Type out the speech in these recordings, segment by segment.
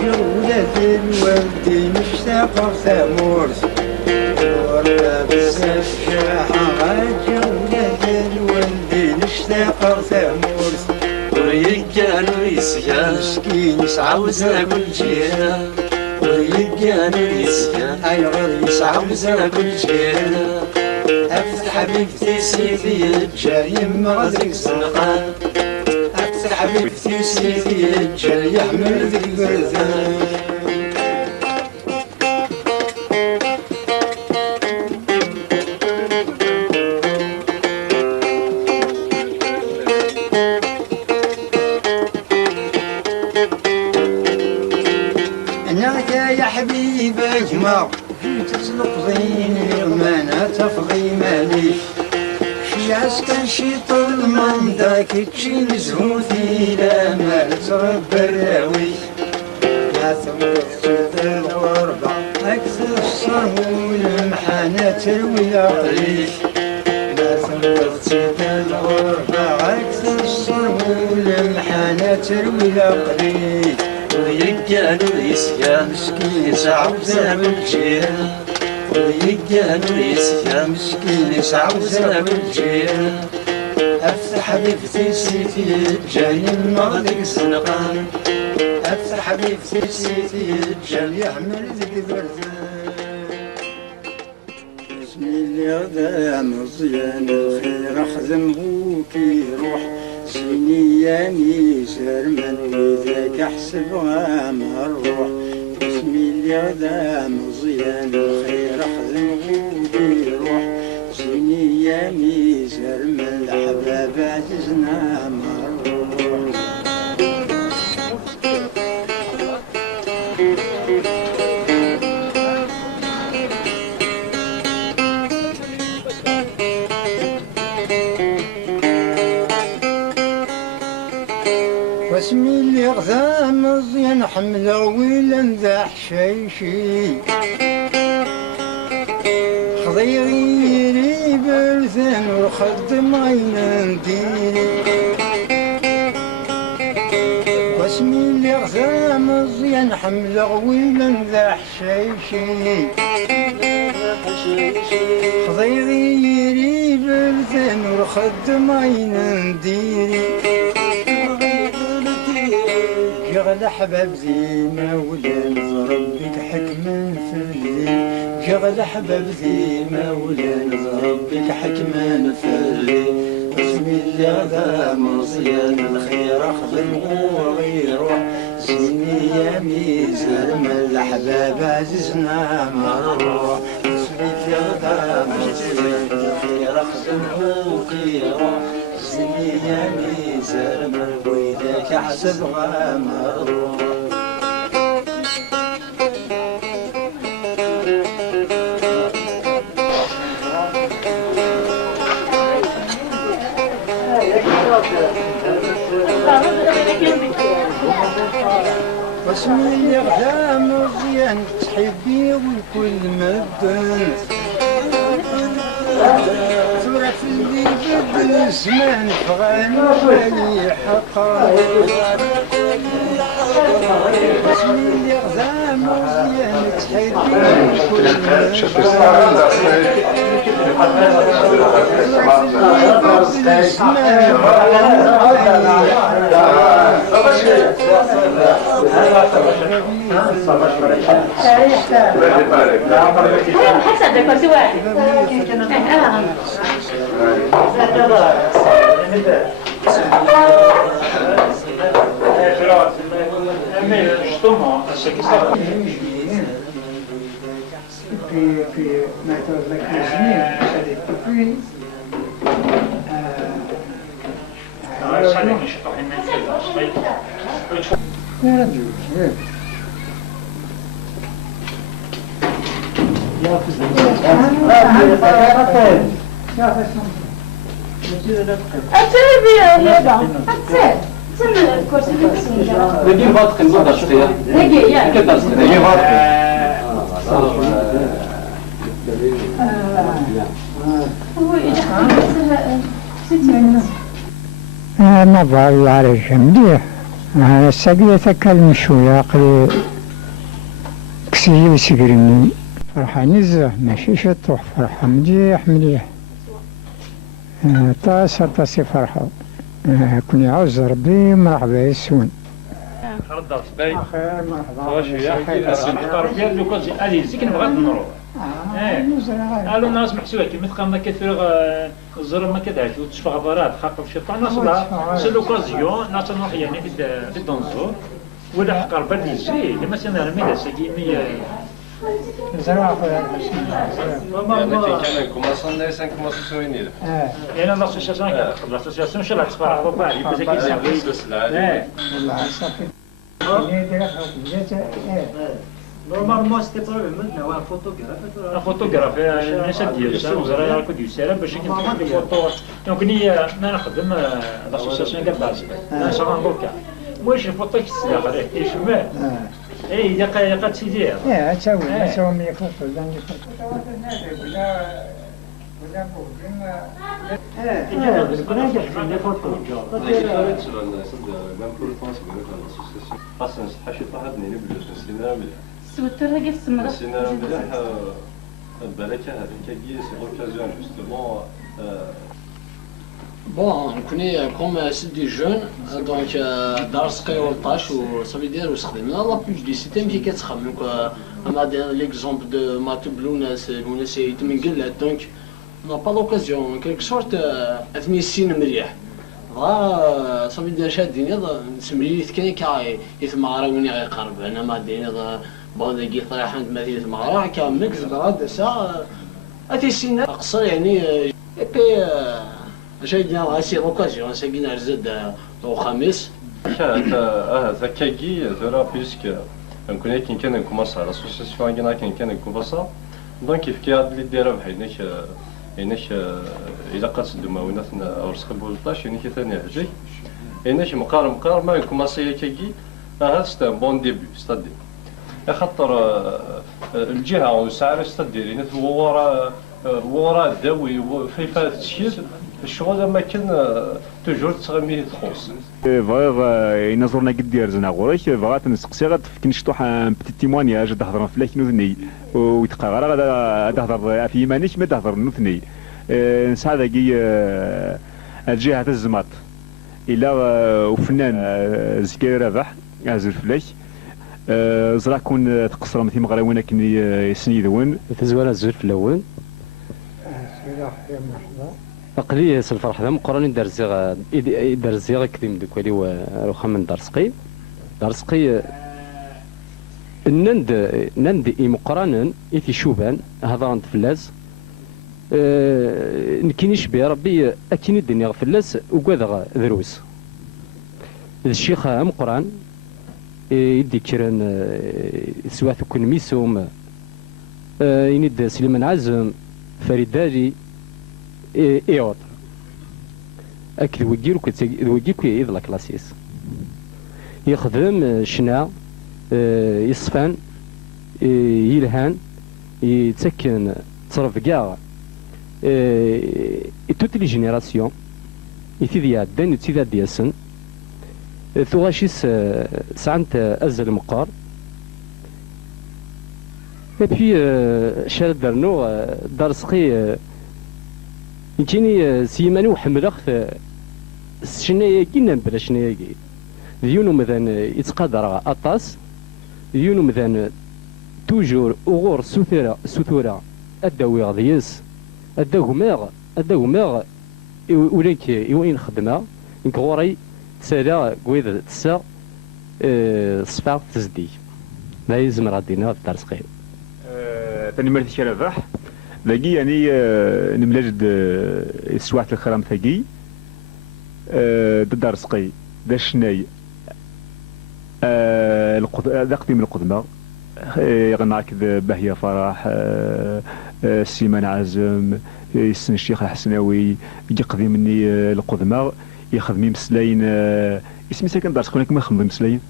جولة الوالدين اشتاقوا ثمورت ورنا بزاف شاحة جولة الوالدين اشتاقوا ثمورت وريقانو يسيا مسكين عاوزنا كل جينا وريقانو يسيا أيغر عاوزنا كل جينا أفتح حبيبتي سيدي جاي مغزق سنقان أفتح حبيبتي سيدي جاي يحمل ذيك برزان يا حبيبي اجمع تسلق ضيني غمانة تفضي ماليش شي عسكن شي طول من داك تشي نزهوثي لا مال تربى الراوي لا ثمرت الغربة أكثر الصرم والمحانة تروي عقليش لا ثمرت الغربة أكثر الصرم والمحانة تروي عقليش وريقانو يسيا مسكين عاوزنا كل جينا وريقانو يسيا مسكين عاوزنا كل جينا أفتح حبيبتي سيتي جاي المغرب سنقان أفتح حبيبتي سيتي جاي يحمل ذيك برزان بسم الله غدا مزيان الخير أخزم بوكي روح سيني يا ميسر من وذاك أحسبها مع الروح بسم الله غدا مزيان الخير أخزم بوكي روح سيني يا ميسر من الأحباب عززنا مع الروح واسمي اللي غزام مزيان حملة ويلا ذا حشيشي خضيري برثان وخدم عين نديري واسمي اللي غزام مزيان حملة ويلا ذا حشيشي خضيري برثان وخدم عين نديري شغل أحباب ذي مولا نضرب بك حكما في الليل شغل أحباب ذي مولا نضرب بك حكما في الليل بسم الله ذا مزيان الخير أخدم وغيره سيني يا ميزان من الأحباب عززنا مرة بسم الله ذا مزيان الخير أخدم وغيره سيني يا ميزان من ويدك أحسبها مرة واسمي اللي غدا مزيان تحبي والكل مدن ثورة في اللي بدل الزمان فغاني بالي حقا واسمي اللي غدا مزيان تحبي والكل حسب كل واحد في ما تقول التربية هي ده أتصل سمع الكرسي بسم نجيب فاتك نقدر شتيها نجي يا كده نجيب فاتك هو إذا ما بالله عليك مليح ساقية تكلم شوية قلي كسي وسقرني فرحة نزه ماشي شطوح فرحة مليح مليح طاسي فرحة كون يعوز ربي مرحبا يسون رد صباي خير مرحبا واش يا نختار فيها لو كوزي الي زيك نبغى نروح قالوا الناس محسوبه كي مثقام ما كتفرغ الزر ما كدعش وتشفى غبارات خاطر الشيطان نصلا سي لوكازيون ناس نروح يعني في الدنزور ولا حقر بدي زي لما سنا رمينا ساكي مية زرع خويا كان كوماسون الناس كوماسون سوينير يعني لاسوسياسيون لاسوسياسيون شو لا تفرح غبار يبقى كي سامي والله صافي Normalement, c'était pas le même, mais un photographe. un photographe الناس ديال وزرا راكو ديال السيره باش كنت الفوتو دونك ني ما نخدم لاسوسياسيون كاع باز انا شغال دوكا واش الفوتو كيستدخل يشمع اي يقا تسيدي تساوي ملي فوتو سوتر هاكي السمرة البركة هذيك هي سي لوكازيون جوستومون بون كوني كوم سي دي جون دونك دار سقي والطاش وصافي دير وستخدمنا لا بوبليسيتي ملي كتخمم دونك انا ليكزومبل دو ما تبلو ناس يتمنقلات دونك n'a pas l'occasion en quelque sorte اثني السين مليح بغا صافي دير شادين نسمريت كاين يتمارا وين يقرب انا ما دير بون داكي طريح عند مثيل تمارا كامل زبرا سا اتي السين اقصر يعني بي اش ديال سي لوكازيون ساكينا رزاد الخميس ذكاكي زرا بيسك نكون كان نكوماسا لاسوسياسيون كان نكوماسا دونك كيف اللي دايره بحال هناك إذا قد سدوما ويناتنا أورسخ بولطاش يعني كثاني هجي هناك مقار ما يكوماسي كيجي هذا ستا بون ديبي ستادي خاطر الجهة وسعر ستادي يعني ورا الداوي فيفا تشكيل الشغل ما كان توجور تغمي تخص فغا ينظرنا قد يرزنا غوريك بغات نسقسي غاد كنشطوح ان بتي تيموانياج تهضر فلاك نوثني ويتقى غير تهضر في يمانيش ما تهضر نوثني نسعى ذاكي الجهة الزماط الى وفنان زكي رابح عزل فلاك زرا كون تقصر مثل مغراونا كني سنيدون تزوال الزول في الاول قلي الفرح ذا مقرن درزيغ كديم دوكالي وخا من دارسقي نند مقرن ايتي شوبان هضران فلاس نكينيش بي ربي اكيني الدنيا فلاس وكذا دروس الشيخ مقران يدي كيران سواث كون ميسوم يند سليمان عزم فريد داري ايوت اكد وجيرو يضل كلاسيس يخدم شنا يصفان يلهان يتسكن تصرف كاع توت لي جينيراسيون يتيدي عدان يتيدي دياسن ثواشيس سعنت ازل مقار ابي شاد درنو دارسقي يجيني سيماني وحملخ شنايا كينا بلا شنايا كي ديونو مثلا يتقدر اطاس ديونو مثلا توجور وغور سوثورا اداوي غضيس اداغماغ وليك يوين خدمه انك غوري تسالا كويد تسا صفا تزدي ما يزمر غادينا في الترسقي ثاني مرتي شرفح لاقي يعني نملاجد السواعة الخرام ثاقي ضد رزقي دا الشناي ذا قديم القدمة غناك باهية فرح سيمان عازم يسن الشيخ الحسناوي يجي قديم مني القدمة يخدمي مسلاين اسمي ساكن دارس كونك ما خدمي مسلاين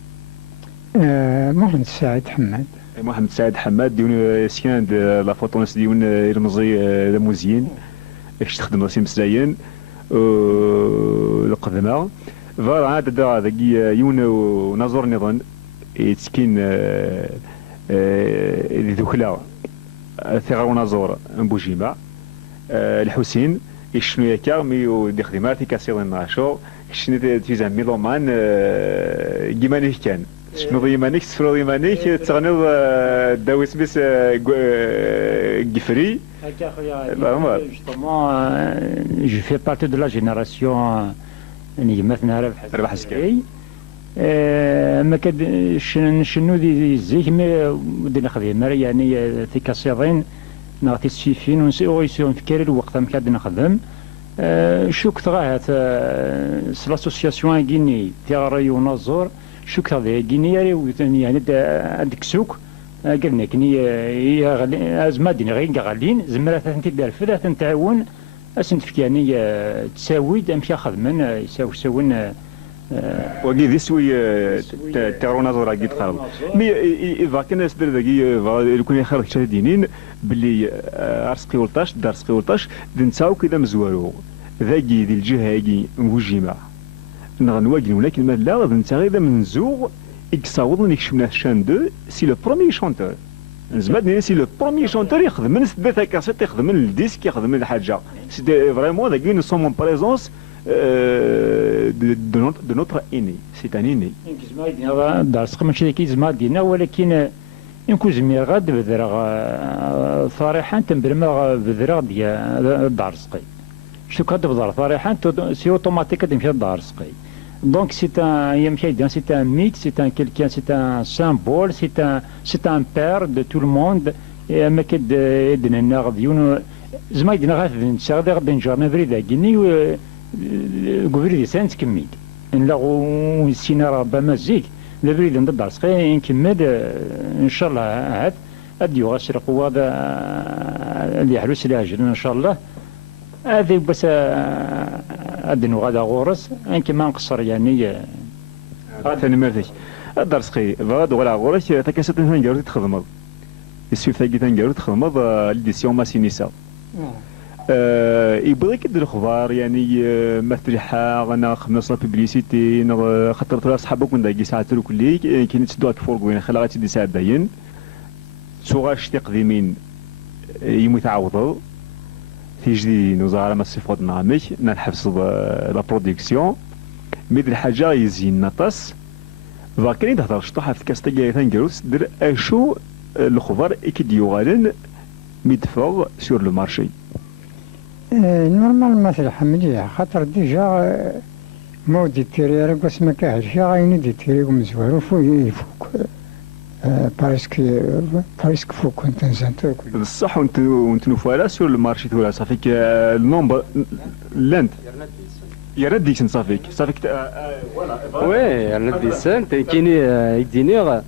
محمد سعيد حماد محمد سعيد حماد ديون سكان لا فوتونس ديون المزي الموزيين كيش تخدم راسي مسلاين القدمة فار عاد ذاك يون ونظر نظن يتسكين ذوكلا ثغر ونظر بوجيما الحسين يشنو ياكا مي دي خدمات كاسير ناشو شنو تيزا ميلومان كيمانيك كان شنو يمانيك سفرو يمانيك تغنض داوي سميس Guifri. Justement, je fais partie de la génération مثلا ربح السكاي. ما كاد شنو دي زيك مي ودينا خدمه يعني في كاسيرين نعطي السيفين ونسيو نفكر الوقت ما كاد نخدم شوك تغاهت لاسوسياسيون غيني تيغري ونظر شوك هذا غيني يعني عندك سوق قلنا كني ازمادين غير غالين زمرات انت دار فلا نتعاون اسنت فيكاني تساويد امشي خدمن يساوون وقي ذي سوي تارونا زورا قد خرب مي اذا كان يصدر ذاكي يكون يخرج شادينين باللي ارسقي ولطاش دار سقي ولطاش نساو كذا مزوارو ذاكي ذي الجهه هاكي موجمه نغنواجن ولكن ما لا نتا غير منزوغ يكساوض نكشفنا شان دو سي لو بروميي شونتور زعما سي لو بروميي شونتور يخدم من سدات كاسيت يخدم من الديسك يخدم من الحاجه سي فريمون ذاكي نو سون مون بريزونس de notre aîné, c'est un aîné. دارسق ماشي ذاك زعما دينا ولكن يمكن زمير غاد بذرا صريحه تنبرما بذرا ديال دارسقي شو كتبذر صريحه سي اوتوماتيك تمشي دارسقي دونك سي ان يمشي ديال سي ان ميت سي ان كيلكان سي ان سامبول سي ان بير دو تو الموند ما كد يدنا غاديون زعما يدنا غاد نشاغ غادي نجرنا فريدا كيني قبل دي سنت كميل نلاقو سينا ربما زيك لبريد ند دارسقي نكمل ان شاء الله عاد اديو غاسر قوه اللي حلوس لاجل ان شاء الله هذه بس ادنو غادا غورس انك ما نقصر يعني ثاني مرتي دارسقي فاد ولا غورس تكاسات تنجرو تخدمض السيف ثاقي تنجرو تخدمض ليديسيون ماسينيسا يبغي كدير الاخبار يعني مرتاحه انا خمس بيبليسيتي خاطر طلع صحابك من داكي ساعات كلي كاين تسدو هاك فورك وين خلا غاتي دي ساعات باين صغار شتي قديمين يموت عوضوا في جديد وزاره ما صفات نعمك نحفظ لا برودكسيون ميد الحاجه يزين نطاس فكان يهضر شطوحه في كاستيا ثانكروس دير اشو الاخبار كيديو غالن ميدفور سور لو مارشي نورمال مثل حمدية خاطر ديجا مودي تيري راك بس ما كاهش غاين دي تيري ومزوارو فوق باريسك فوق كنت نزنتو بصح وانت نفوالا سور المارشي تولا صافيك النومبر لاند يا رد ديكسن صافيك وي يا رد ديكسن كايني يديني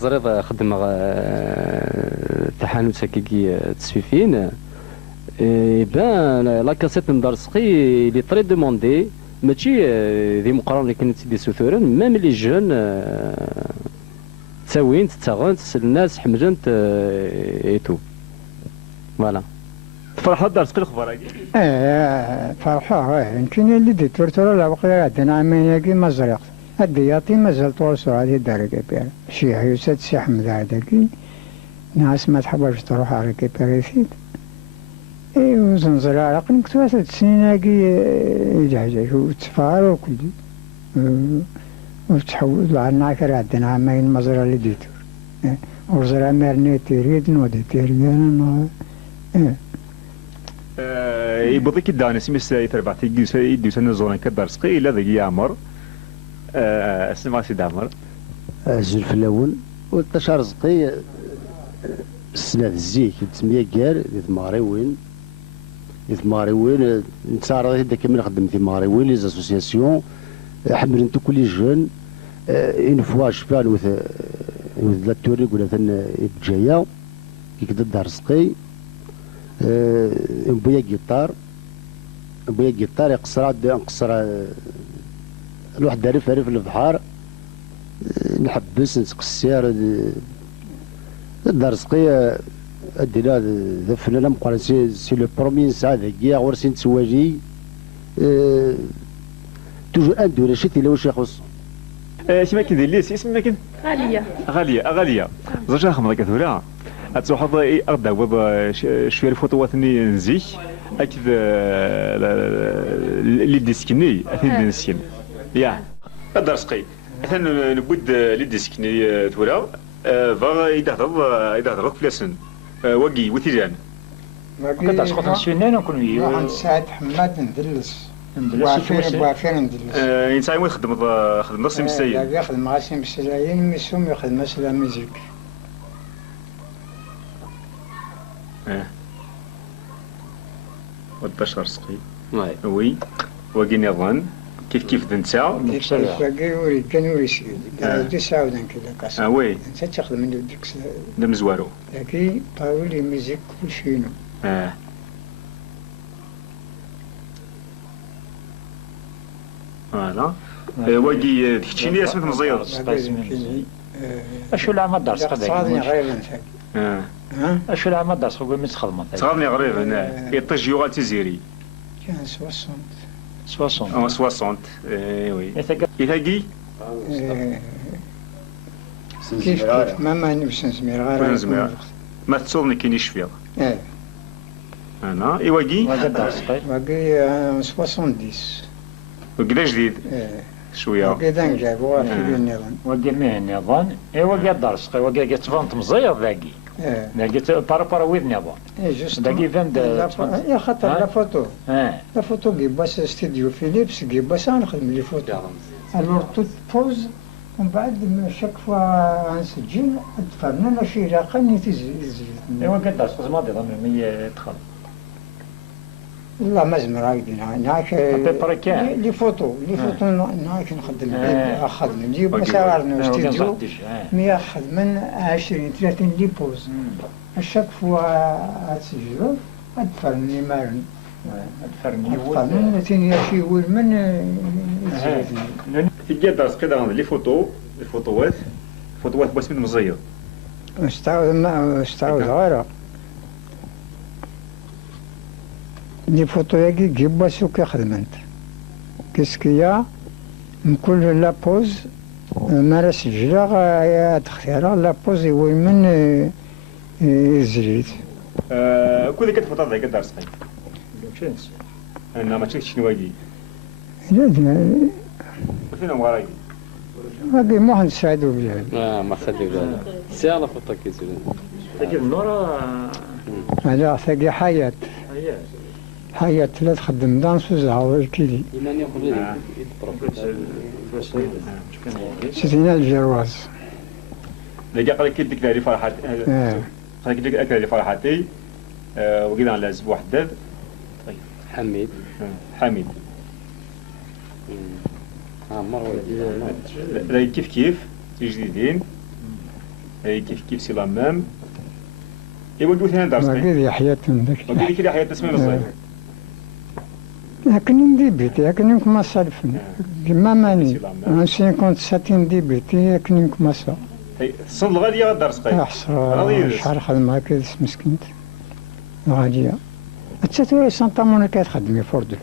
زريض خدم تحانوت هكاكي تسفيفين بان لا كاسيت ندارسقي لي طري دوموندي ماشي ذي مقارنه اللي كانت دي سوثورن ميم لي جون تساوين تتغنت الناس حملت ايتو فوالا فرحة دارسقي الاخبار فرحة يمكن اللي دي تورتورا لا بقى عندنا عامين ياكي ما زرقت الدياطي مازال توصل هذه الدرجة بيها شي عيوسات سي حمد هذاكي ناس ما تحبش تروح على ريكيبيريسيت ايوا زنزرة على قلم كنت 3 سنين هاكي يجهجه وتفار وكل وتحول عنا كرا عندنا عامين مزرعة اللي ديتور وزرع مرني تيريد نودي تيريد يبغيك الدانة سميس يتربعتي يدوس النزولان كدارسقي إلا ذاك يعمر اسمع سيدي عمر الزلف الاول والتشار رزقي السنه الزيك تسميه كار ثماري وين نتعرض هذا كامل خدم ثماري وين لي زاسوسياسيون حمل انتو كل جون اون فوا شفال وذ لا توريك ولا ثن الجايه كي كدا رزقي بويا جيتار يقصر الواحد عارف في البحر نحبس نتقسير الدرسقي ادينا ذا فنان مقارن سي لو بروميي ساعه ذاكيا غورسين تسواجي تو توجور أندو ولا شتي لو شي خص. كيما كيدير ليس اسم ما كان غالية غاليه زوج خمضه كثوره اتروح اغدا وض شويه الفوطواتني نزيك اكيد اللي ديسكني اثنين ديسكن يا الدرسقي مثلا نبود اللي ديسكني ثوره فا يدهضر فلاسن وقي وتيجان كنت أسقط السنان ونكون واحد سعد حماد ندلس وعفير ندلس انسان وين خدم نص مسايين يخدم غاسي مسلايين ميسوم يخدم مسلا ميزيك والبشر سقي وي وقي نظن كيف دنسا كيف باقي وري كان وري سيد دي ساودان كذا كاس وي انت تاخذ من ديك دم زوارو لكن طاولي ميزيك كل شيء فوالا واقي تكتشيني اسمك مزيض اشو العام الدرس صادني غير انت اشو العام الدرس قول من تخدم صادني غريب انا يطيج يوغال تيزيري كان 60 60 وي يثقي كيف ما نبش نسمير غير ما تصورني كاين يشفيض انا ايواقي واقي 70 وكذا جديد شويه وكذا نجابوها في النظام وقي ميه النظام وقي الدرس وقي تفهمت مزيض ذاكي لقيت بارا ويد نظام داكي فهمت يا خاطر لا فوتو لا فوتو كيباس استديو فيليبس كيباس نخدم لي فوتو الور توت بوز ومن بعد شاك فوا نسجل تفرنا ماشي لاقا نيتي زيد ايوا كدرس ما دي ضمن تخدم لا ما زمر هايدي ناك لي فوتو ناك نخدم اخذ نجيب مسار نستديو مي اخذ من 20 30 لي بوز الشاك فوا تسجلوا ادفرني مارن ادفرني تاني شي ول من في درس كذا لي الفوتوات بس من مزيض استعوذ غيره لي فوتو ياكي كيباسو كيخدمنت كيسكيا من كل لا بوز مارا سجلا تختار لا بوز يوي من زريت كل كتفوت هذا يقدر صحيح انا ما تشكش شنو واقي لا فين مغاري باقي محمد سعدو بلال ما سعدو بلال سيالا فوتو كيسو تجي النور هذا ثقي حياة لا تخدم دانسوز هاو الكيلي سيدنا الجرواز لقى قال لك ديك فرحات قال لك اكل فرحاتي وقينا على اسبوع حداد حميد راهي كيف جديدين راهي كيف سي لامام ايوا قلت انا درس ما قال حياة ذاك ما قال لي حياة اسمها الصيف لكن ندي بيتي لكن كما صرفني كما ماني انسين كنت ساتين دي بيتي لكن كما صار صل غاديه درس قاي احصر شحال خدمه هكا مسكنت غاديه التاتوري سانتا مونيكا تخدمي فوردل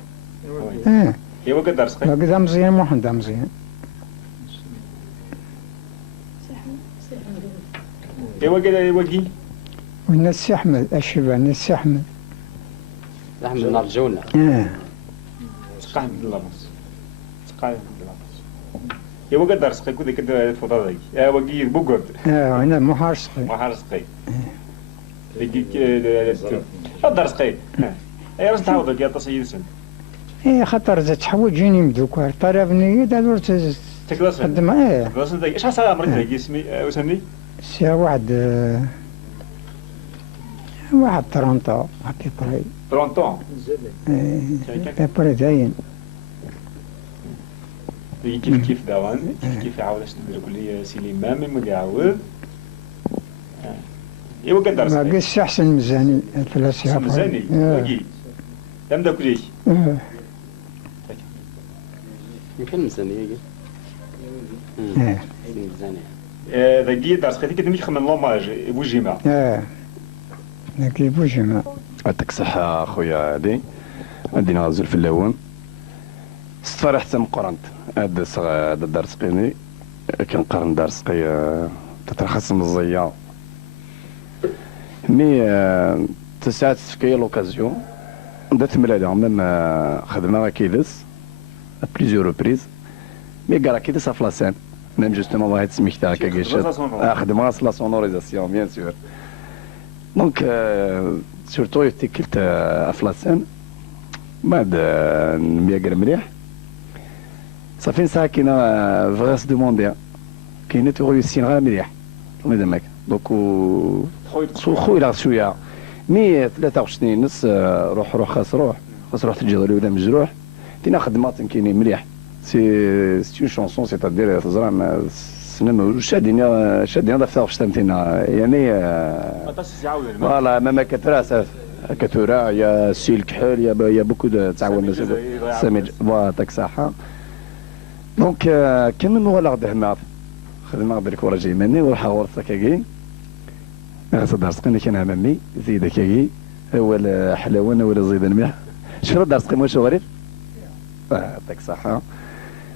ايوا كدرس قاي هكذا مزيان محمد مزيان ايوا كذا واقي والناس سي احمد الشيباني سي احمد احمد نرجونا تقاعد باللابس ايوا كدار سقي كذا كذا الفوطه ذيك واقي بوكورد هنا محار سقي لقيت الدار سقي اي راس تعوض يا تصيد ايه خاطر زاد تحوج جيني مدوكار طرابني دابا تخدم تخدم ذيك اش حصل عمرك ذيك اسمي وسمي سي واحد طرونطو هكي بري طرونطو بري زين كيف داوان كيف عاود ندير لي سي الامام ما يعاود ايوا كدرس ما قلتش احسن مزاني الفلاسفه مزاني واقي دام داك ليك يمكن مزاني مزاني ذاكي درس خديك كتمشي خمن لوماج بوجيما ذاكي بوجيما يعطيك الصحة خويا عادي عندنا غزل في اللون فرح تم قرنت هذا الدرس قيني كنقارن درس قي تترخص مزية مي تساعد في كي لوكازيون بدات ملالي ميم خدمة كيدس بليزيور ريبريز مي كاع كيدس في لاسين ميم جوستومون واحد سميتها كاكيشات خدمة لا سونوريزاسيون بيان سور دونك سورتو يتكلت في لاسين بعد نمياقر مليح صافي ساعة كاينة فغاس دومونديها كاينة تغيوسين غير مليح مادامك دونك خويا شوية مي 23 نص روح خاص روح تجي ولا مجروح دينا خدمات كاينين مليح سي اون شونسون سيتادير تزرع سنم شادين دافع في شتمتنا يعني فوالا ماما كتراس كتورا يا سيل كحول يا بوكو دو تعاون سميج فوالا صحة دونك كان ولا غدا هناك خدمة درك ورا جيماني وراح ورثة كاكي صدر سقيني كان امامي زيد كاكي ولا حلاوه ولا زيد الملح شنو دار سقيم واش غريب يعطيك صحة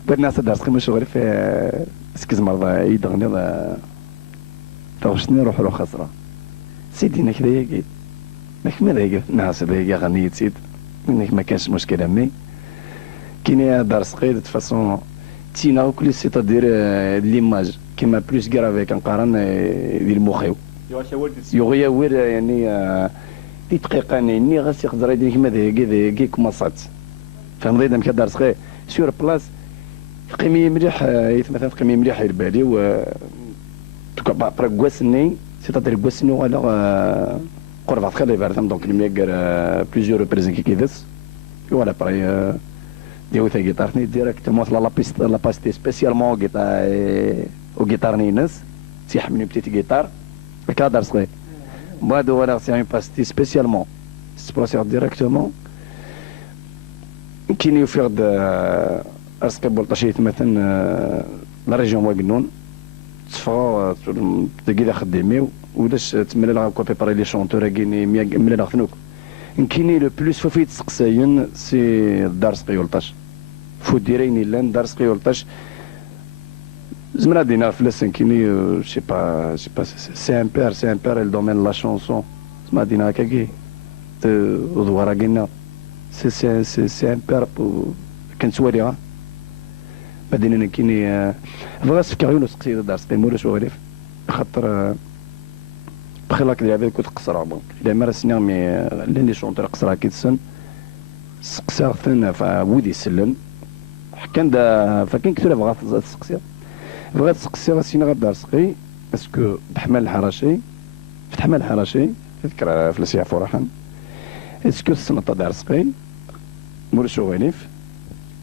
درنا صدر سقيم واش غريب سكز مرضى يدغني فغشتني روح خسرة سيدينا كذا ياكي ماك ماذا ياكي ناس هذا غنيت سيد منك ما كانش مشكل امي كاين دار سقيد فاسون تينا كل سيتادير ليماج كيما بلوس كرافي كنقارن ديال المخيو يغيا وير يعني دي دقيقه يعني غاس يقدر يدير كيما ذاك كما صات فهم ضيدا كدار سقي سور بلاص قيمي مليح مثلا قيمي مليح البالي و برا كواسني سيتادير كواسني ولا قرب خلي بارثم دونك الميغر بليزيور ريبريزون كيدس ولا براي ديو تا جيتارني ديريكتومون لا باستي سبيسيالمون او جيتار نينس تيحملني بتيت جيتار هكا دار صغير بعد ولا سي ان باستي سبيسيالمون سبروسيغ ديريكتومون كاين يفرض ارسك بولطاشيت مثلا لا ريجيون واكنون تصفى تلقي خدامي وداش تملى لها كو بريباري لي شونتور كاين ملي ناخذنوك كاينين لو بلوس فوفيت سقساين سي دار سقيولطاش فو ديريني لان دار سقيولطاش زمرا دينا فلسن كايني شي با سي امبير الدومين لا شونسون زمرا دينا هكاكي ودوارا كاينه سي امبير كنتواليها بعدين كايني فغاس فكاغيون سقسي دار سقي مولاش وغريف خاطر بخلاك ديال هذيك كنت قصرا دونك الا ما راسنا مي لاني شونطر قصرا كيتسن سقسا ثنا فودي يسلن حكان دا فكان كثير بغات تسقسي بغات تسقسي راسينا غدار سقي اسكو بحمل الحراشي فتحمل الحراشي تذكر فلسيا فرحان اسكو السنطه دار سقي مور شوغينيف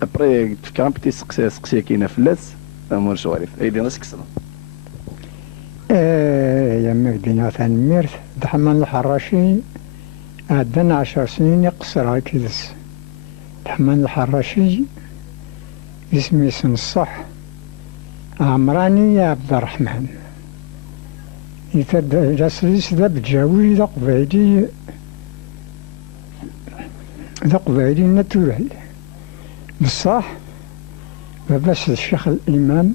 ابري تفكر بتي سقسي كاينه فلاس مور شوغينيف ايدي راسك سنه يا مدينة الميرث دحمان الحراشي عندنا 10 سنين يقصر كيدس دحمان الحراشي اسمي اسم الصح عمراني يا عبد الرحمن يتد جاسريس ذا بجاوي ذا قبيلي ناتورال بصح بس الشيخ الإمام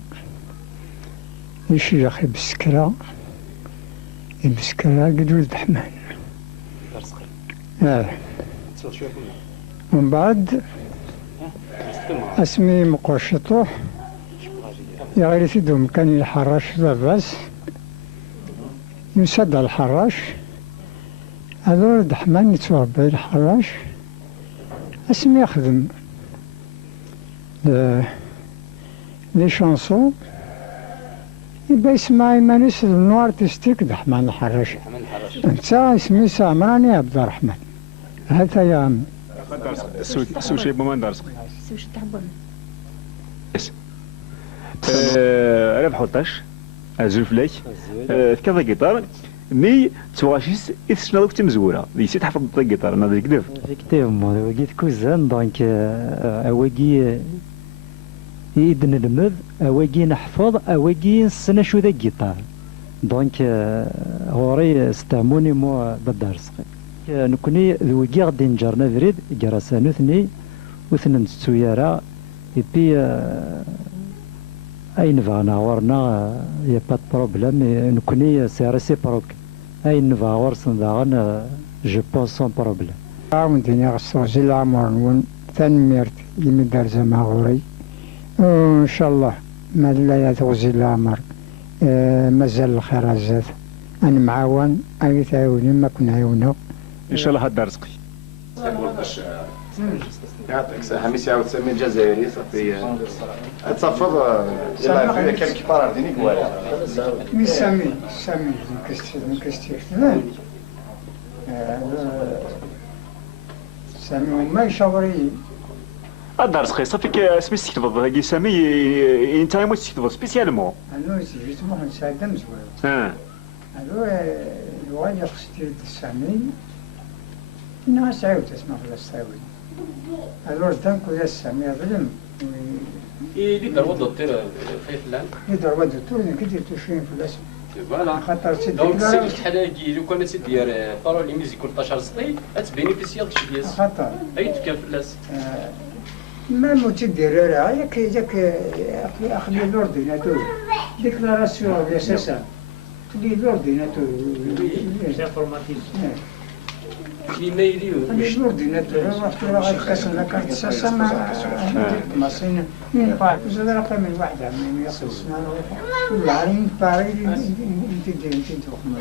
يشيخ بسكرة قد ولد حمان ومن بعد اسمي مقوشطو يغير تدوم كان الحراش باباس يسد الحراش هذا ولد حمان يتوهب الحراش اسمي يخدم لي شانسون يبقى يسمع يمانيس النوار تستيك دحمان الحراش انت اسمي سامراني عبد الرحمن هذا يا عم سو شي بومان دارسقي سو شي تحبون انا بحطاش ازول فلاك كذا جيتار مي تواشيس اثنا دوك تمزوره يسي تحفظ الجيتار انا ذيك ديف effectivement وقيت كوزان دونك اواكي يدن المذ اواكي نحفظ اواكي نسنا شو ذا الجيتار دونك هوري استعموني مو بالدارسقي نكوني ذوكي غادي نجرنا فريد جراسانو ثني وثنا نتسويارا Et puis, أين نبغى ورنا يا با بروبليم نكوني سي ريسيبروك أين نبغى ورسن داغن جو بونس سون بروبليم. عاودني غصوصي العمر نون تنميرت يمدار زماغوري وإن شاء الله ما لا يتغزي العمر مازال الخير الزاد أنا معاون أي تعاوني ما كنا عاونو ان شاء الله هاد رزقي. يعطيك الصحة ميسي عاود سامي الجزائري صافي تصفض إلا فيها كان كبار دينيك ولا مي سامي نكستير سامي وما يشاوري هاد رزقي صافي سميت تكتبض هاكي سامي انت ما تكتبض سبيسيالمون. أنا جيت محمد سعد مزوال. أنا الوالي خصتي سامي الناس عاود تسمع في الاستاوي. ألور دانكو يا سامي ظلم. اللي ضربوا الدكتور في فلان. اللي ضربوا الدكتور أنا كنت تشوين في الاسم. فوالا. خاطر سيدي. دونك سيدي حلاقي لو كان تدير طارو لي ميزي كل 13 سنه تبينيفيسيا داك الشيء ديال. خاطر. أي تكون في اللاس. ما متدير راه ياك أخلي l'ordinateur. Déclaration c'est ça. تدي l'ordinateur. C'est informatique. الايميل l'ordinateur رحت غادي كاسم لك ساسا ما صين من بعد زاد رقم من واحد من يخلصنا ولا عين باري انت تخدم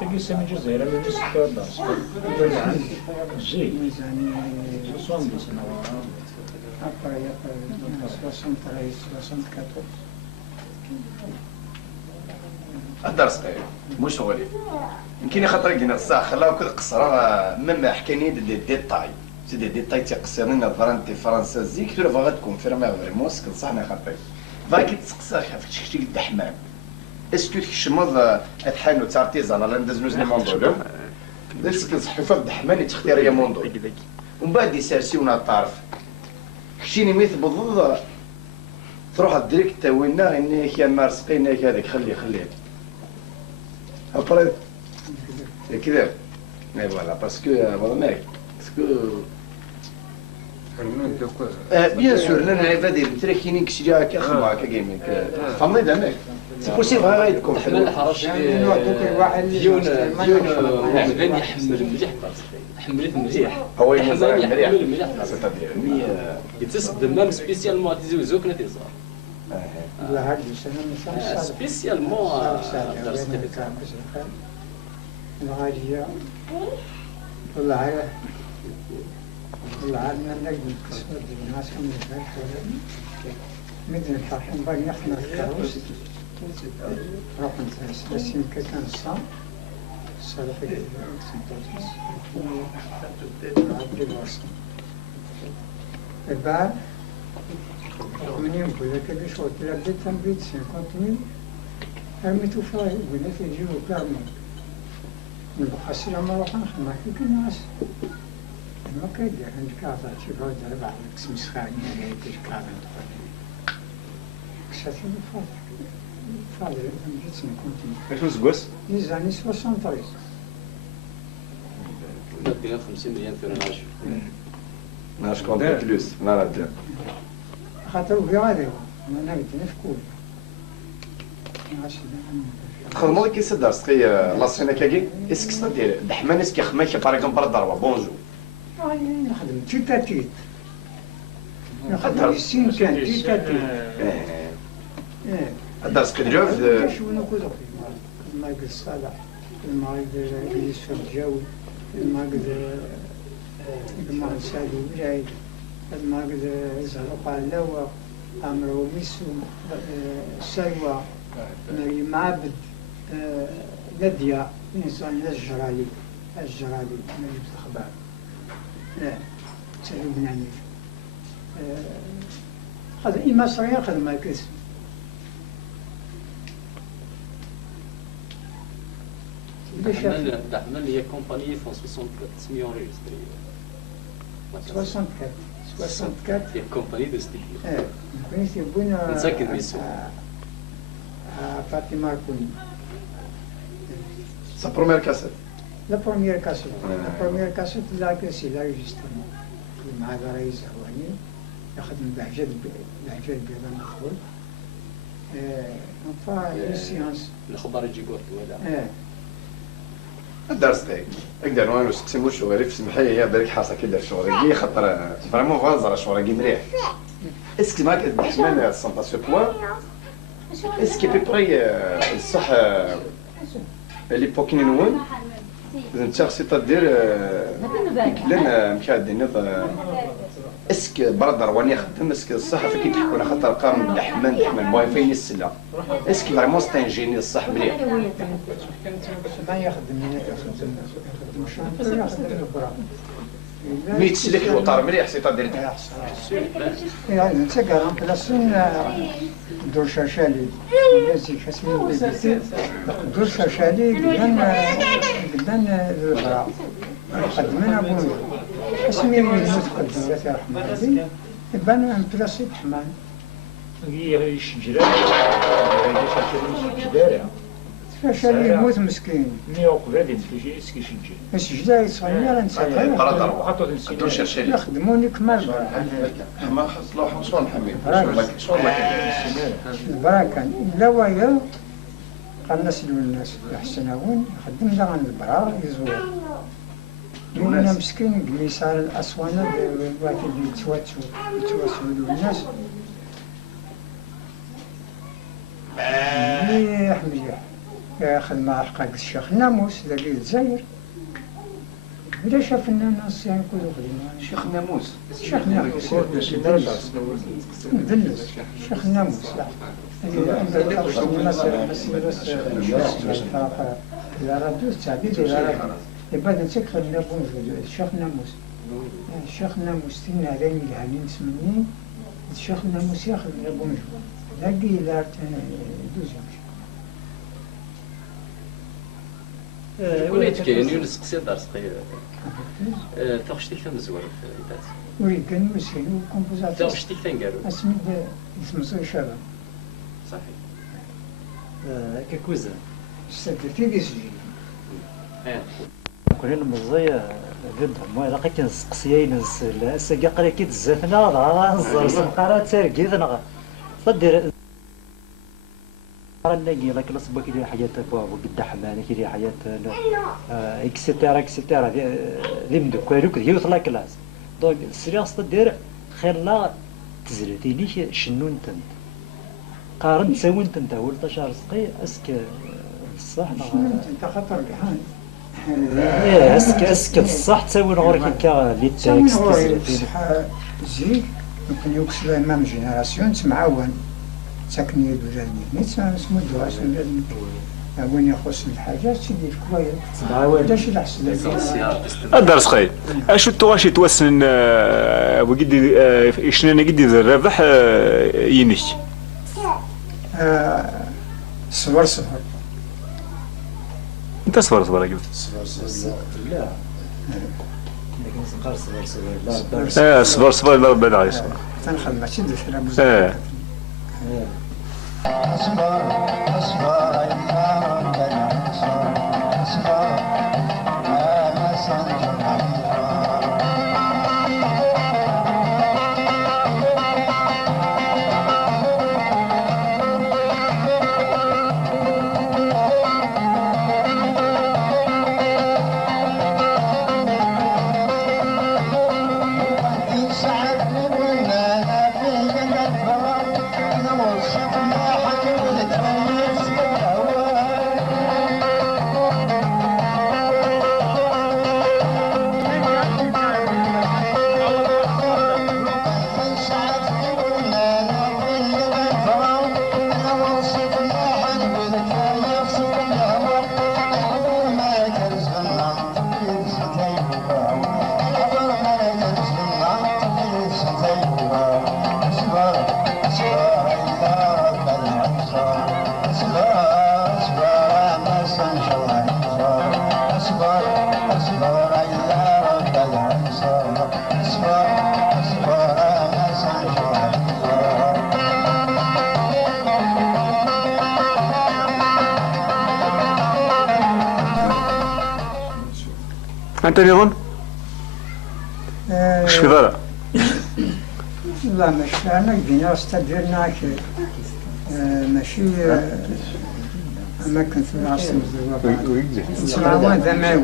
تلقى سامي الجزائر من السكر داس جي ميزاني 70 سنة après 73 74 الدرس قيل مو شغلي يمكن خاطر لقينا الصح خلاو كل قصره مما حكاني دي ديتاي سي دي ديتاي تيقصرين فرانتي فرنسازي كثر فغا تكون فيرمي فريمون سكن صحنا خاطر فاكي تسقسا خاف تشكي قد الحمام اسكو تكشمض اتحانو تارتيزان لا ندزنوز لي موندو داس كنصحفوا د الحمام تختار يا موندو ومن بعد يسارسيونا الطرف كشيني ميث بالضبط تروح ديريكت تاوينا اني كان مارسقينا هذاك خليه ابري كذا اي فوالا باسكو فوالا باسكو بيان سور لنا عبادي متركينين كشي هكا خدمه هكا جيمنج فهمني دامك سي بوسيبل غايدكم حنا الحرش ديون غادي يحمل مليح حملت مليح هو يحمل مليح يتصدم مام سبيسيالمون تيزوزوك نتيزار لا هاد السنه سبيسيالمون درس الغالية والله عندنا نقدر كسبة الناس كم يفعل مدن الفرحين باقي نخدم الكروس روح نتلاس بس يمكن كان الصام صالح عبد الوصل البعد من يمكن لك اللي شغل تلبيت تنبيت 50,000 رميتو فاي بنات يجيبوا كامل نبقى ما روح نخدم هكاك الناس ما كيدير عندك كافة تشوف هاد ربع كسمس خاني هايدير كافة كساتي فاضل جيت كنت شنو سكواس؟ نيزاني 73 دينا 50 مليون في رناج ناش كونت بلوس لا لا دير خاطر في غادي انا نقدر نفكول خدموا كي سدار سقي لاسينا كاكي اسك صدير دحمان اسك خماك باغ اكزومبل ضربه بونجو نخدم تيت تيت نخدم سين كان تيت تيت الدرس كدروف شو نقول ما قد صالح ما قد يوسف الجو ما قد ما نسالو جاي ما قد زرق على امرو ميسو سلوى مريم عبد لديا انسان الجرالي ما جبت اخبار لا سلو بن عنيف هذا إما صغير خدمة كسب دحمل هي كومباني فون 64 سميون ريجستري 64 هي كومباني دو ستيل كنت يبونا نسكن ميسو فاطمة كوني sa première cassette. La première cassette. La première cassette, là, que c'est l'enregistrement. يخدم مع رئيس هواني يخدم بهجة البيضاء مخول نطفى السيانس الخبر يجي قلت ولا الدرس دايك اقدر وانا نسقسمو الشغل في سمحيه يا بالك حاصه كي دار الشغل خاطر فريمون فازر الشغل مليح اسكي ما كتحمل السونطاسيون بوان اسكي بيبري الصح اللي بوكين نون انت سيتادير لان مشاهدين اسك برادر واني خدم اسك الصح فين كيتحكوا على خاطر قارن دحمان المهم فين السلا اسك فريمون سي ان جيني الصح مليح ما يخدم يخدم مي تسلك الوتر مليح سيتادير يعني انت كان بلاصين دور شاشالي الناس كاسمين بيبيتي دور شاشالي قدام البرا خدمنا بونجو اسمي الموت قدام الله يرحمه ربي يبان بلاصي حمان هي الشجره الشجره شاشالي يموت مسكين مي وقبل في اسكي شجره الشجره صغيره نسى قدر شاشالي يخدموني كمال ما خصلو حصون حميد البرا لا ويا قنص الناس يحسنون يخدم لها البرا يزور دونا مسكين جلس على الاسوانه واحد يتوسلوا الناس مليح مليح ياخذ مع حقاق الشيخ ناموس ذاك الجزائر بلا شافنا الناس يكونوا خدمة شيخ ناموس شيخ ناموس مدلس شيخ ناموس لا راديو التعبير لا راديو يبقى نتك خلينا بونجو الشيخ ناموس الشيخ ناموس تينا علينا الهانين سمني الشيخ ناموس ياخذ بونجو لاقي لا دوزيام وليت كاين يونس قصي دار صغير تاخشتيك تمزور في الدات وي كان مسكين وكومبوزاتور تاخشتيك تنقالو اسمي اسمه شباب صحيح كاكوزا استدرتي دي سجين كلنا مزايا ضد ما لا كان سقسيين الساقا قرا كي تزافنا راه نزر سمقاره ترقيدنا صدر نلاقي لك الصبا كيدير حاجات قد حمانه كيدير حاجات اكسيتيرا اكسيتيرا اللي مدكالوك يوصل لا كلاس دونك السريع صدر خيرنا تزرتيني شنو انت قارن تساوي انت ولد شهر سقي اسك الصح انت خطر كحان اسك الصح تساوي غير هكا لي تاكس تزرتيني زيك ممكن يوكس مام جينيراسيون تمعاون ساكن يدو جاني اسمه دواس وين يخص الحاجات سيدي كوايا داش الحسن الدرس خير اشو تواشي توسن وقد شنو قد الربح ينش صبر صبر انت صبر صبر قلت لا لكن صبر صبر صبر لا بعد عليه صبر تنخدم ماشي ندير أصبر أصبر يا ربنا أصبر ما صنع انت نظن تشفي ضرر لا مش أنا دينا استديرنا كي ماشي أماكن في العاصمة تسمعون دماوي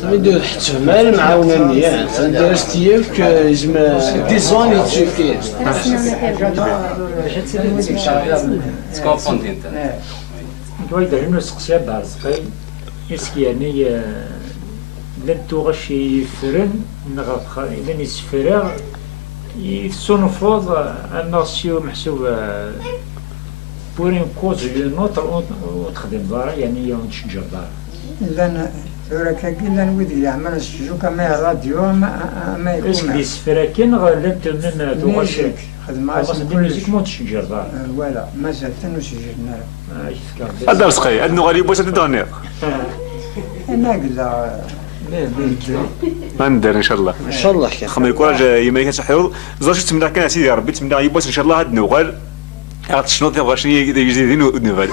سميدو تفهمال معاونا مياه سندير استياف يجم ديزون يتشيكي سكوبونتي انت كويدا هنا سقسيا بارسقي اسكي يعني لن تغشي فرن نغفخ إذا يسفرغ يتصنفوض الناسيو محسوب بورين كوز نوتر وتخدم دارا يعني يوم تشجر دارا لأن ثورة لأن ودي يعمل السجوك ما راديو ما يكون اسك دي سفراكين غلبت من تغشي خدمة ميوزيك مو تشجر دارا ولا ما زلت نسجلنا هذا رزقي أدنو غريب واش تدغني أنا قلا غندير ان شاء الله ان شاء الله خمي الكوراج يما كتحيو زوج تمنع كان سيدي ربي تمنع يبوس ان شاء الله هاد نوغال غاد شنو تبغى شنو يزيدين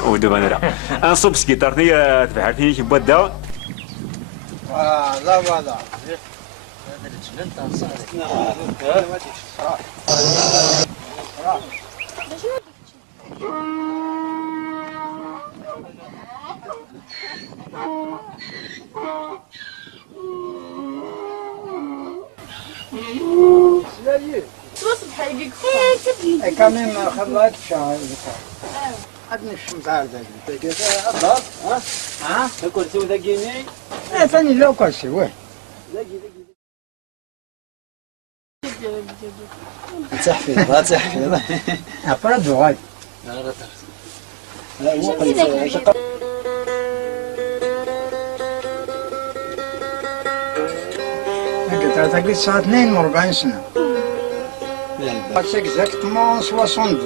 ودبانرا انصب سكيتارتي تبعتني كبدا لا ولا كمان ما خلات شهر عدنا الشمس عارضة ها تاكل سوى دقيني ثاني لو كل شيء وين تحفظ لا تحفظ أفراد وغاي لا هو قلت هذا الساعة 42 سنة C'est exactement 62.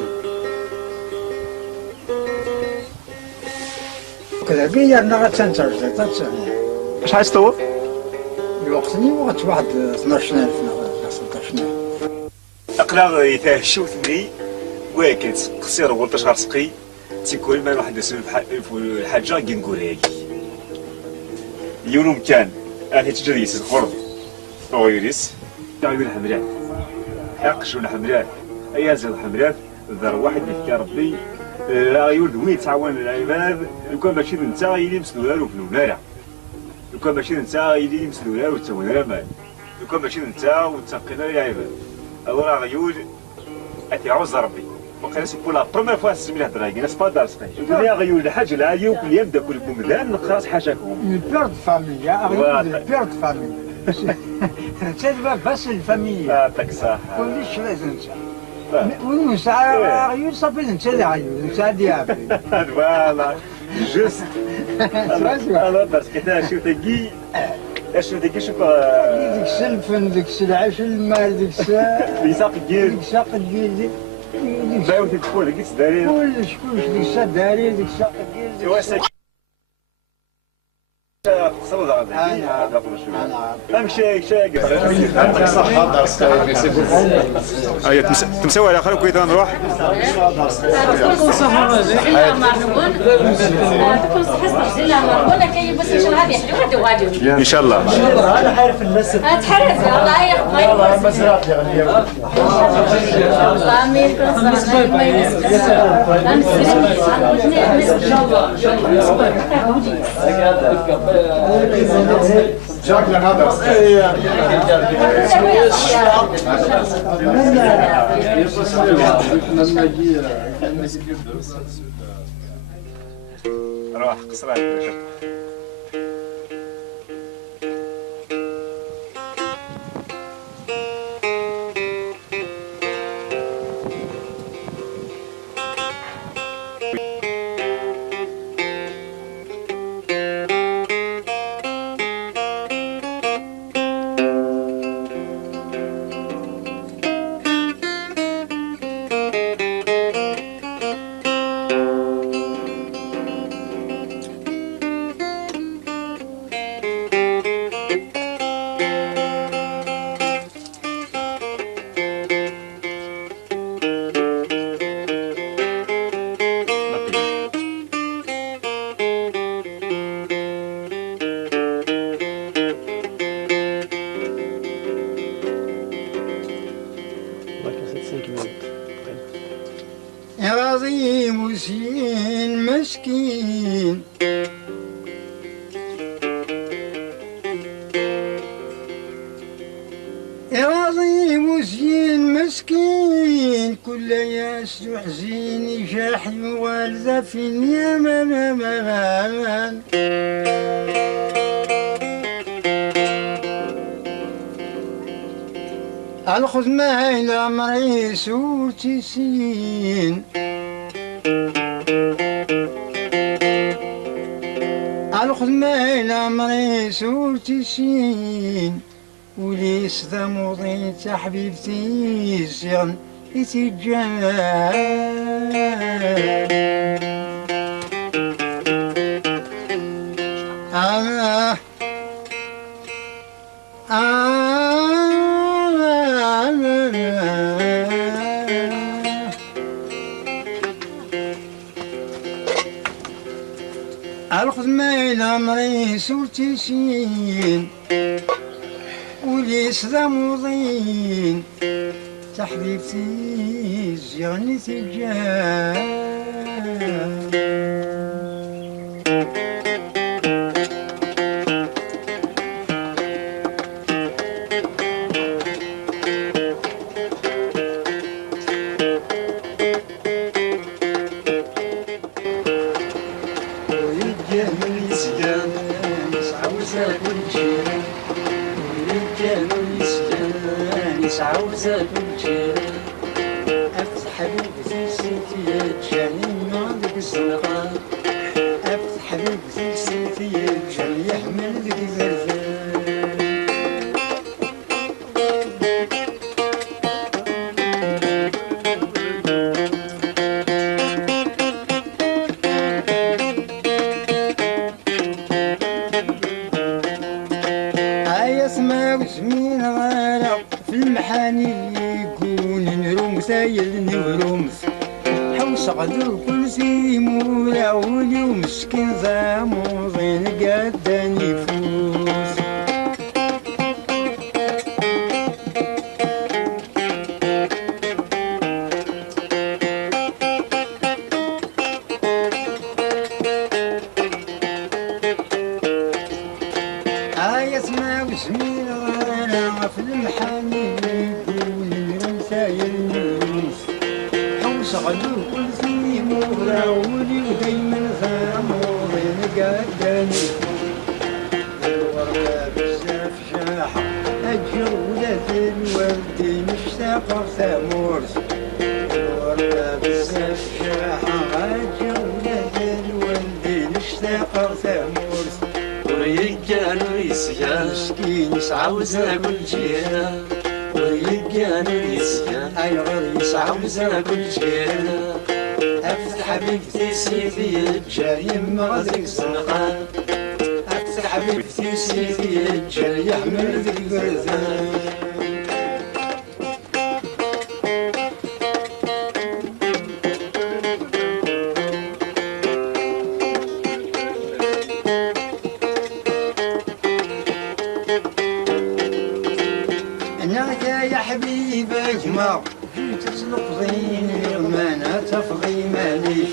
كذا قيرنا غتنتج اش عايز تطور؟ الوقت اللي وقت واحد 12000 16000 اقلا يتهشو ثني واكد قصير ولد شهر سقي تيكون ما واحد الحاجه كي نقول هيك يوم كان اخي تجري يسخر او يريس تعيون الحمراء اقشون الحمراء ايا زين الحمراء ذر واحد يحكي ربي يولد وين تعاون العباد لو كان ماشي انت يلي مسلوله في الولاره لو كان ماشي انت يلي مسلوله وتسوي مال لو كان ماشي انت وتسقينا العباد راه غيول اتعوز ربي وقيلا سي بو لا بروميير فوا نسمي الهضره كي ناس با دارسقي يقول لي غيول الحاج العالي وكل يوم داك البومدان نقراص حاشاكم البيرد فاميليا البيرد فاميليا انت بس الفاميليا يعطيك الصحه كلش لازم انت والمساعة غيول صافي انت اللي غيول انت اللي عافي فوالا جوست انا درت كتا شو تجي اشنو ديك شوف ديك السلفن ديك العيش المال ديك بيساق الجيل ديك ساق الجيل ديك بايو تدخل ديك السداري كلش ديك السداري ديك ساق الجيل صلى على امشي شاق يعطيك الصحة درس اي تمساوي على خير كويت نروح ان شاء الله انا عارف الناس تحرز الله شكلك هذا روح قصرات يا غاضي وسين مسكين يا غاضي وسين مسكين كل ياس وحزين يجاحي والذا في اليمن الخدمة إلى مريس وتسين الخدمة إلى مريس وتسين وليس ذا مضيت حبيبتي زين يتجان الخدمة إلى مريس وتسين وليس ذا مضين تحبيبتي زيغني تجان عاوزة بالجيران أفتح حبيبتي سيتي جاني ناضك الزنقان أفتح حبيبتي سيتي جاني يحمل لك برفان اسمع وسمين غارق في المحاني يكون نروم سايل نرومس حوس غدر كل سيمورا واليوم مسكين زاموزين قداني يفوس اسمع وسمين غارق في المحاني يكون نروم سايل نرومس حوس غدر كل سيمورا واليوم دايما زاموزين قداني الورقة بزاف شاحة الجولة الورد مشتاقة ثمورس الورقة بزاف شاحة الجولة الورد مشتاقة ثمورس وريقان ويسيان مسكين يسعوزنا كل جيران وريقان ويسيان أي غير يسعوزنا كل جيران أفتح حبيبتي سيدي جاي مغزك زنقان أفتح حبيبتي سيدي جاي يحمل ذيك برزان يا حبيبي ما تسلق ضيني ما تفضي ماليش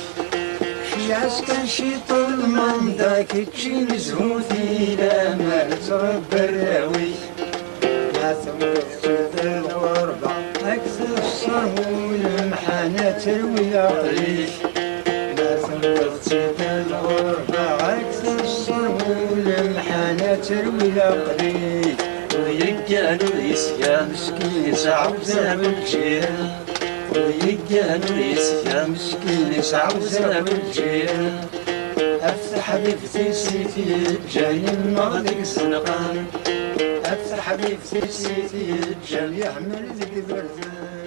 شي عسكن شي طول من داك تشي مزهوثي لا ما تربى الراوي لا تمرض الوربع اكثر الصرم والمحانة تروي عقليش لا تمرض الوربع اكثر الصرم والمحانة تروي عقليش وريقان ويسيان مسكين يسعوزنا بالجيران وريقان ويسيان مسكين يسعوزنا بالجيران أفتح حبيبتي سيتي جاي المغرب زنقان أفتح حبيبتي سيتي جاي يحمل ذيك برزان